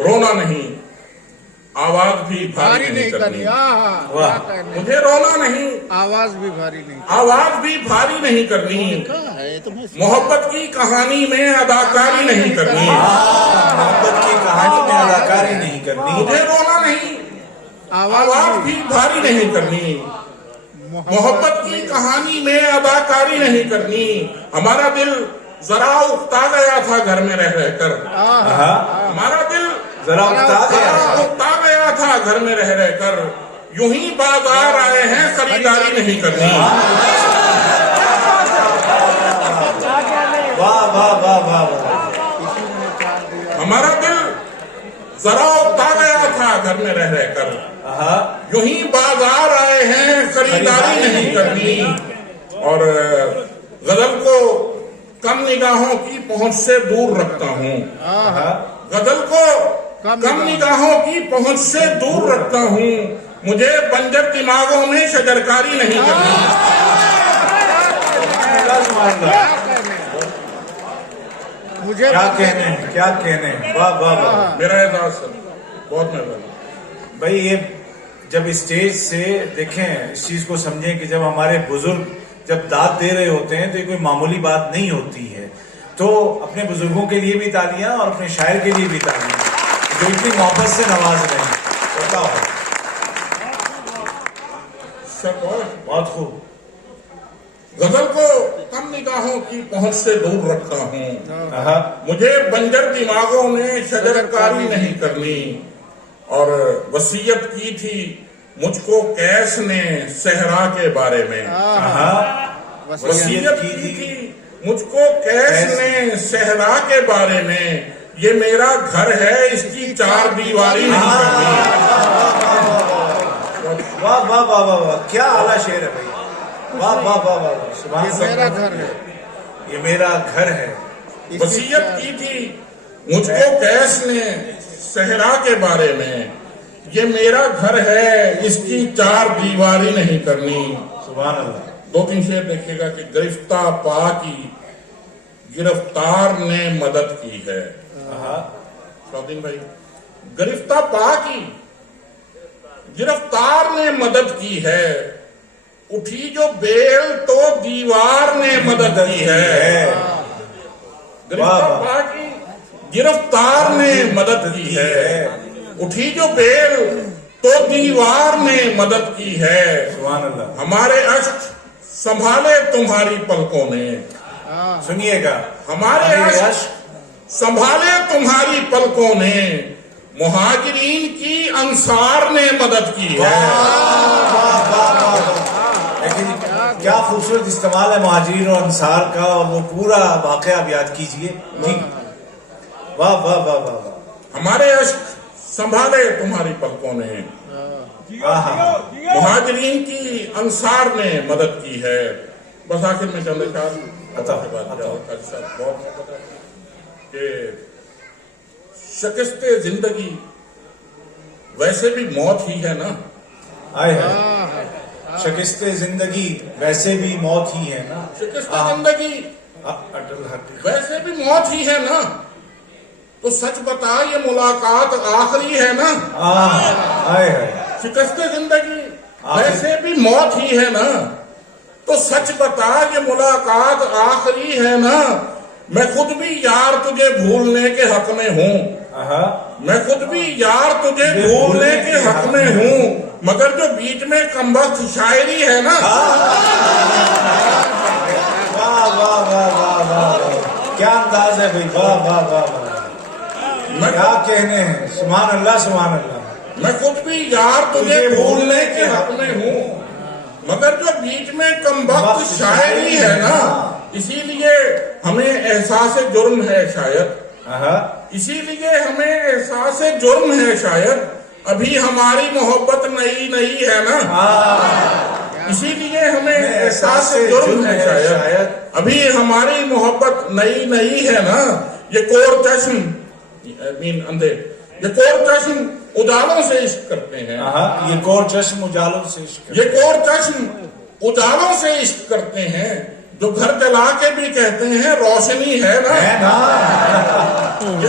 رونا نہیں، آواز بھی بھاری نہیں کرنی، مجھے رونا نہیں، آواز بھی بھاری نہیں، آواز بھی بھاری نہیں کرنی، محبت کی کہانی میں اداکاری نہیں کرنی، محبت کی کہانی میں اداکاری نہیں کرنی، مجھے رونا نہیں، آواز بھی بھاری نہیں کرنی، محبت کی کہانی میں اداکاری نہیں کرنی۔ ہمارا دل ذرا اکتا گیا تھا گھر میں رہ رہ کر، ہمارا دل ذرا اکتا گیا تھا گھر میں رہ رہ کر، یوں ہی بازار آئے ہیں خریداری نہیں کرنی۔ واہ واہ واہ واہ، ہمارا دل ذرا اکتا گیا تھا گھر میں رہ رہ کر، یوں ہی بازار آئے ہیں خریداری نہیں کرنی۔ اور غزل کو کم نگاہوں کی پہنچ سے دور رکھتا ہوں، غزل کو کم نگاہوں کی پہنچ سے دور رکھتا ہوں، مجھے بنجر دماغوں میں شجرکاری نہیں کرنی۔ کیا کہنے ہیں، کیا کہنے ہیں، واہ واہ واہ، میرا اعزاز سر، بہت مہربانی بھائی۔ یہ جب اسٹیج سے دیکھیں، اس چیز کو سمجھیں کہ جب ہمارے بزرگ جب داد دے رہے ہوتے ہیں تو یہ کوئی معمولی بات نہیں ہوتی ہے۔ تو اپنے بزرگوں کے لیے بھی تالیاں اور اپنے شاعر کے لیے بھی تالیاں، جو اتنی محبت سے نواز رہے ہیں۔ بتاؤ سر، بہت خوب۔ غزل کو کم نگاہوں کی پہنچ سے دور رکھتا ہوں، مجھے بنجر دماغوں میں شجرکاری نہیں کرنی۔ اور وصیت کی تھی مجھ کو قیس نے صحرا کے بارے میں، وصیت کی تھی مجھ کو قیس نے صحرا کے بارے میں، یہ میرا گھر ہے اس کی چار دیواری نہیں کرنی۔ واہ واہ واہ واہ واہ، کیا اعلیٰ شعر ہے بھائی، واہ واہ واہ واہ، سبحان اللہ۔ میرا گھر ہے، یہ میرا گھر ہے، وصیت کی تھی مجھ کو قیس نے صحرا کے بارے میں، یہ میرا گھر ہے اس کی چار دیواری نہیں کرنی۔ سبحان اللہ۔ دو تین شعر دیکھیے گا کہ گرفتہ پا کی گرفتار نے مدد کی ہے، شاہدین بھائی، گرفتہ پا کی گرفتار نے مدد کی ہے، اٹھی جو بیل تو دیوار نے مدد کی ہے، گرفتہ پا کی گرفتار نے مدد کی ہے، اٹھی جو بیل تو دیوار نے مدد کی ہے، سبحان اللہ۔ ہمارے اشک سنبھالے تمہاری پلکوں نے، سنیے گا، ہمارے اشک سنبھالے تمہاری پلکوں نے، مہاجرین کی انصار نے مدد کی ہے۔ لیکن کیا خوبصورت استعمال ہے مہاجرین اور انصار کا، اور وہ پورا واقعہ اب یاد کیجئے جی۔ واہ واہ واہ واہ، ہمارے اشک سنبھالے تمہاری پلکوں نے، مہاجرین کی انصار نے مدد کی ہے۔ بس آخر میں چند اشعار کہ شکست زندگی ویسے بھی موت ہی ہے نا، شکست زندگی ویسے بھی موت ہی ہے نا، شکست زندگی ویسے بھی موت ہی ہے نا، تو سچ بتا یہ ملاقات آخری ہے نا، شکست زندگی ویسے بھی موت ہی ہے نا، تو سچ بتا یہ ملاقات آخری ہے نا، میں خود بھی یار تجھے بھولنے کے حق میں ہوں، میں خود بھی یار تجھے بھولنے کے حق میں ہوں، مگر جو بیچ میں کمبخت شاعری ہے نا۔ واہ واہ واہ واہ، کیا انداز ہے بھائی، واہ واہ واہ واہ، کیا کہنے ہیں، سبحان اللہ سبحان اللہ۔ میں خود بھی یار تجھے بھولنے کے حق میں ہوں، مگر جو بیچ میں کمبخت شاعری ہے نا، اسی لیے ہمیں احساس جرم ہے شاید، اسی لیے ہمیں احساس جرم ہے شاید، ابھی ہماری محبت نئی نئی ہے نا، اسی لیے ہمیں احساس جرم ہے شاید، ابھی ہماری محبت نئی نئی ہے نا، یہ کور چشم اندھے، یہ کور چشم اجالوں سے عشق کرتے ہیں، یہ کور چشم اجالوں سے عشق، یہ کور چشم اجالوں سے عشق کرتے ہیں، جو گھر جلا کے بھی کہتے ہیں روشنی ہے نا، یہ